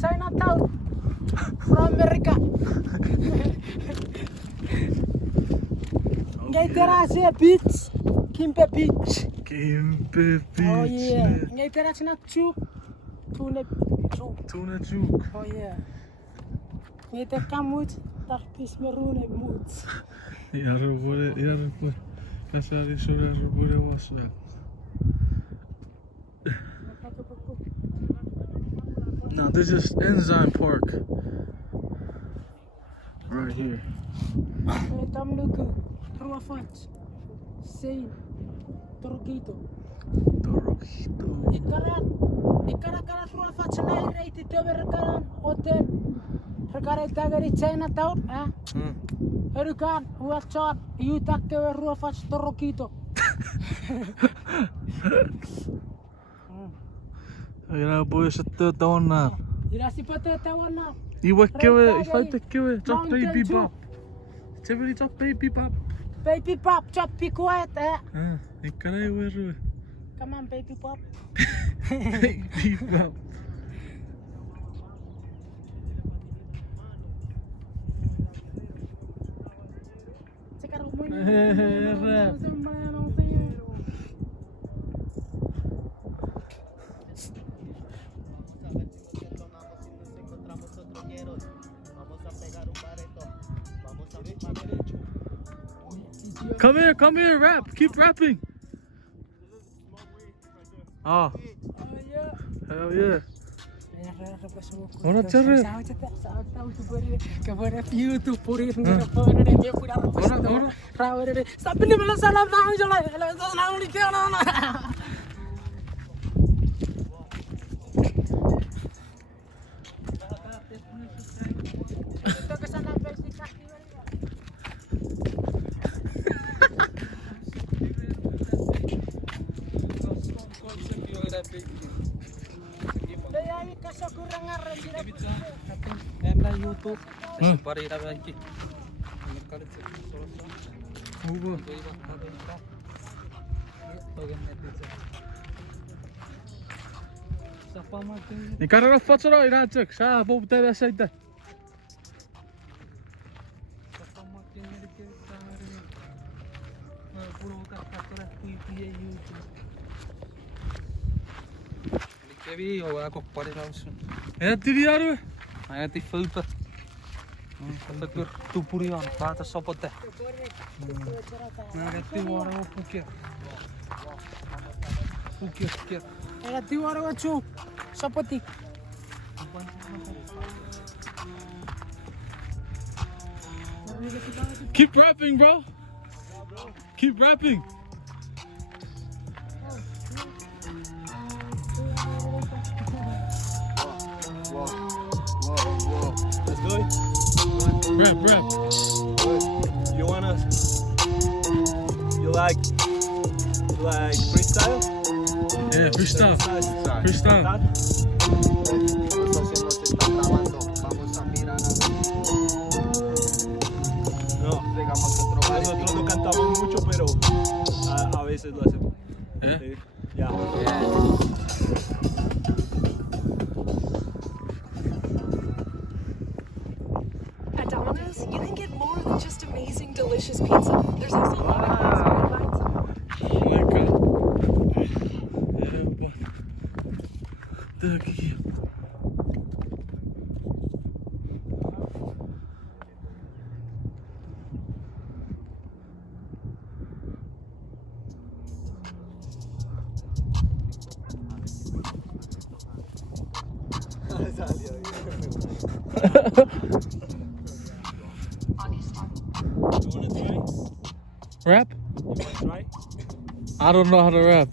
Chinatown from America. Ngay terrasse beach, Kimpe Beach. Kimpe Beach. Oh yeah. Ngay terrasse na Chuk. Tuna Juke. Oh yeah. Ngay ter kamut, daar pis meroene moed. Jarru kasari sura rubure wasra. Now this is Ensign Park. Right here. Tam luku, Ruafat, Sein, Torquito. Ikara Ruafat senai reiti teberkan hotel. Rekare tagari Chinatown, Erukan, Huachot, Yutak teber Ruafat Torquito. Ira boy sette tawna. Ira si pata tawana. Iwakkewe, ifaitekkewe, chop baby pop. Chevri chop baby pop. Baby pop, chop be quiet, Ikara iweru. Come on, baby pop. Baby pop. Sekarang rumahnya. Come here, rap. Keep rapping. Oh. Yeah. Hell yeah. Mana cara? Kabar YouTube puri nggak pernah dia pura pura. Rawat dia. Tapi ni malah salah tahu jalan. Salah ni kau nak. Kita kesana besi kaki. Emra YouTube parira banki. Ikara fatsara iracak. Sa bob tebe sayda. Kevi hoga parira usun. Tiri yaru. Ayati fulpa. Sandakur tupurian bata sopote. Ayati wara pukia. Pukia. Ayati wara wacu sopoti. Keep rapping, bro. Keep rapping. That's good. Rap. Good. You like freestyle? Yeah, freestyle. Freestyle. No, nosotros no cantamos mucho, pero a veces lo hacemos. Yeah? Yeah. At Domino's, you can get more than just amazing, delicious pizza. There's also a lot of Oh my god. Daqui. Rap? You want to try? I don't know how to rap.